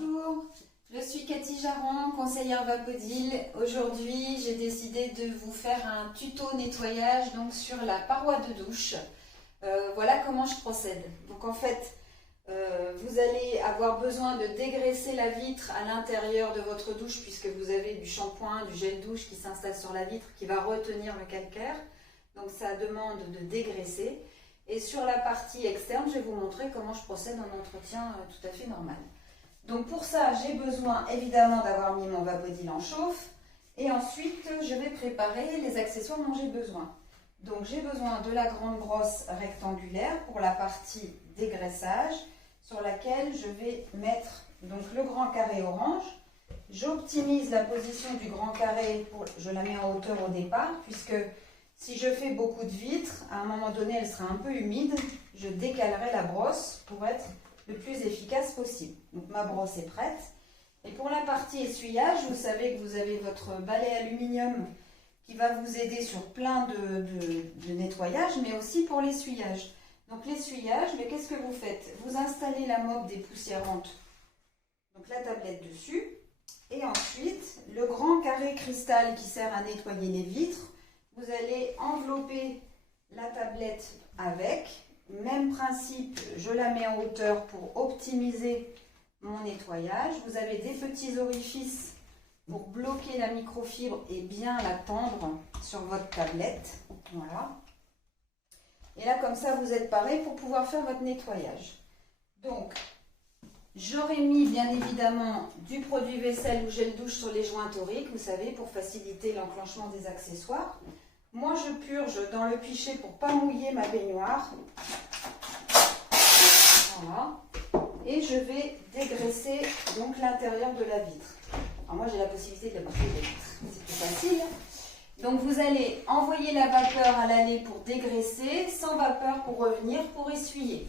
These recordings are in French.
Bonjour, je suis Cathy Jaron, conseillère Vapodil. Aujourd'hui, j'ai décidé de vous faire un tuto nettoyage donc sur la paroi de douche. Voilà comment je procède. Donc en fait, vous allez avoir besoin de dégraisser la vitre à l'intérieur de votre douche puisque vous avez du shampoing, du gel douche qui s'installe sur la vitre qui va retenir le calcaire. Donc ça demande de dégraisser. Et sur la partie externe, je vais vous montrer comment je procède en entretien tout à fait normal. Donc pour ça, j'ai besoin évidemment d'avoir mis mon Vapodil en chauffe. Et ensuite, je vais préparer les accessoires dont j'ai besoin. Donc j'ai besoin de la grande brosse rectangulaire pour la partie dégraissage sur laquelle je vais mettre donc, le grand carré orange. J'optimise la position du grand carré, je la mets en hauteur au départ puisque si je fais beaucoup de vitres, à un moment donné, elle sera un peu humide. Je décalerai la brosse pour être le plus efficace possible. Donc ma brosse est prête. Et pour la partie essuyage, vous savez que vous avez votre balai aluminium qui va vous aider sur plein de nettoyage, mais aussi pour l'essuyage. Donc l'essuyage, mais qu'est-ce que vous faites? Vous installez la mop dépoussiérante, donc la tablette dessus, et ensuite le grand carré cristal qui sert à nettoyer les vitres. Vous allez envelopper la tablette avec. Même principe, je la mets en hauteur pour optimiser mon nettoyage. Vous avez des petits orifices pour bloquer la microfibre et bien la tendre sur votre tablette. Voilà. Et là, comme ça, vous êtes paré pour pouvoir faire votre nettoyage. Donc, j'aurais mis bien évidemment du produit vaisselle ou gel douche sur les joints toriques, vous savez, pour faciliter l'enclenchement des accessoires. Moi, je purge dans le pichet pour ne pas mouiller ma baignoire. Voilà. Et je vais dégraisser donc l'intérieur de la vitre. Alors moi, j'ai la possibilité de la boucher de vitre. C'est plus facile. Donc, vous allez envoyer la vapeur à l'allée pour dégraisser, sans vapeur pour revenir, pour essuyer.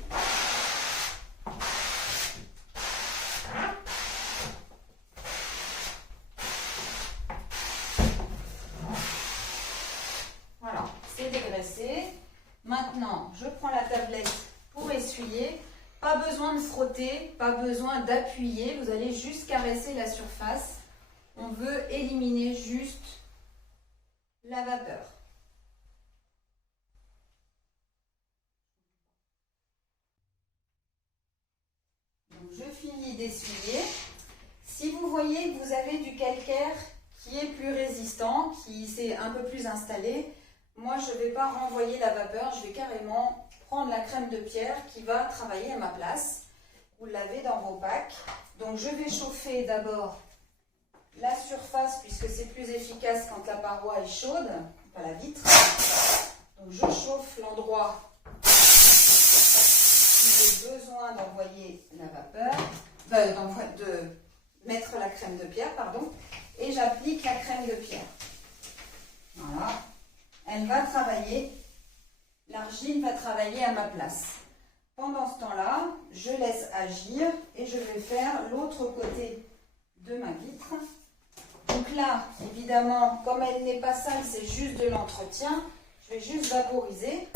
Voilà, c'est dégraissé. Maintenant, je prends la tablette pour essuyer. Pas besoin de frotter, pas besoin d'appuyer. Vous allez juste caresser la surface. On veut éliminer juste la vapeur. Donc, je finis d'essuyer. Si vous voyez que vous avez du calcaire qui est plus résistant, qui s'est un peu plus installé, moi je ne vais pas renvoyer la vapeur, je vais carrément prendre la crème de pierre qui va travailler à ma place. Vous l'avez dans vos packs. Donc je vais chauffer d'abord la surface puisque c'est plus efficace quand la paroi est chaude, pas la vitre. Donc je chauffe l'endroit où j'ai besoin d'envoyer la vapeur, de mettre la crème de pierre, pardon, et j'applique la crème de pierre. Voilà. Elle va travailler, l'argile va travailler à ma place. Pendant ce temps-là, je laisse agir et je vais faire l'autre côté de ma vitre. Donc là, évidemment, comme elle n'est pas sale, c'est juste de l'entretien, je vais juste vaporiser.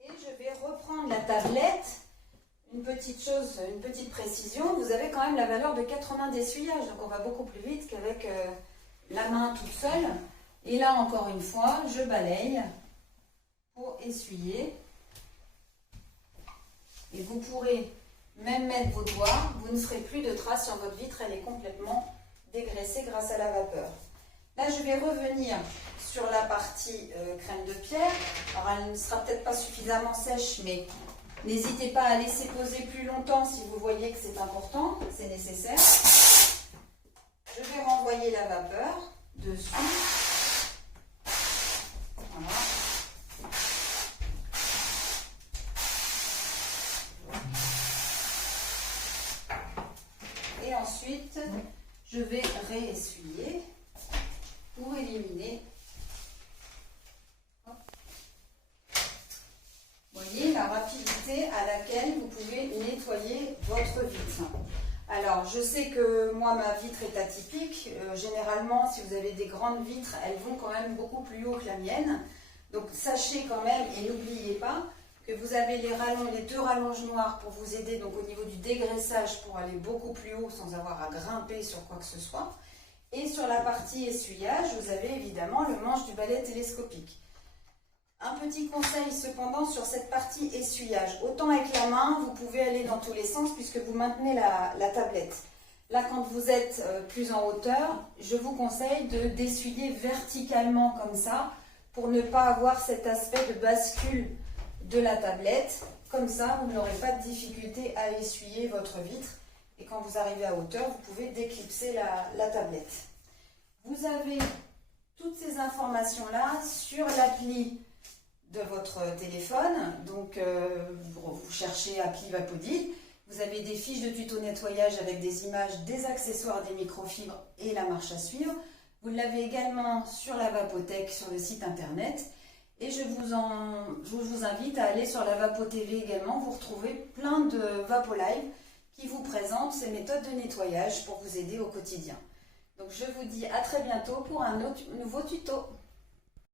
Et je vais reprendre la tablette. Une petite chose, une petite précision, vous avez quand même la valeur de 4 mains d'essuyage, donc on va beaucoup plus vite qu'avec la main toute seule. Et là, encore une fois, je balaye pour essuyer. Et vous pourrez même mettre vos doigts, vous ne ferez plus de traces sur votre vitre, elle est complètement dégraissée grâce à la vapeur. Là, je vais revenir sur la partie crème de pierre. Alors, elle ne sera peut-être pas suffisamment sèche, mais n'hésitez pas à laisser poser plus longtemps si vous voyez que c'est important, c'est nécessaire. Je vais renvoyer la vapeur dessus. Voilà. Et ensuite, je vais réessuyer pour éliminer. Voyez la rapidité à laquelle vous pouvez nettoyer votre vitre. Alors, je sais que moi, ma vitre est atypique. Généralement, si vous avez des grandes vitres, elles vont quand même beaucoup plus haut que la mienne. Donc sachez quand même et n'oubliez pas que vous avez les deux rallonges noires pour vous aider donc au niveau du dégraissage pour aller beaucoup plus haut sans avoir à grimper sur quoi que ce soit. Et sur la partie essuyage, vous avez évidemment le manche du balai télescopique. Un petit conseil cependant sur cette partie essuyage. Autant avec la main, vous pouvez aller dans tous les sens puisque vous maintenez la tablette. Là, quand vous êtes plus en hauteur, je vous conseille d'essuyer verticalement comme ça pour ne pas avoir cet aspect de bascule de la tablette. Comme ça, vous n'aurez pas de difficulté à essuyer votre vitre. Et quand vous arrivez à hauteur, vous pouvez déclipser la tablette. Vous avez toutes ces informations-là sur l'appli de votre téléphone. Donc, vous cherchez appli Vapodil. Vous avez des fiches de tuto nettoyage avec des images, des accessoires, des microfibres et la marche à suivre. Vous l'avez également sur la Vapotech, sur le site internet. Et je vous invite à aller sur la Vapo TV également. Vous retrouvez plein de Vapo Live qui vous présentent ces méthodes de nettoyage pour vous aider au quotidien. Donc je vous dis à très bientôt pour un nouveau tuto.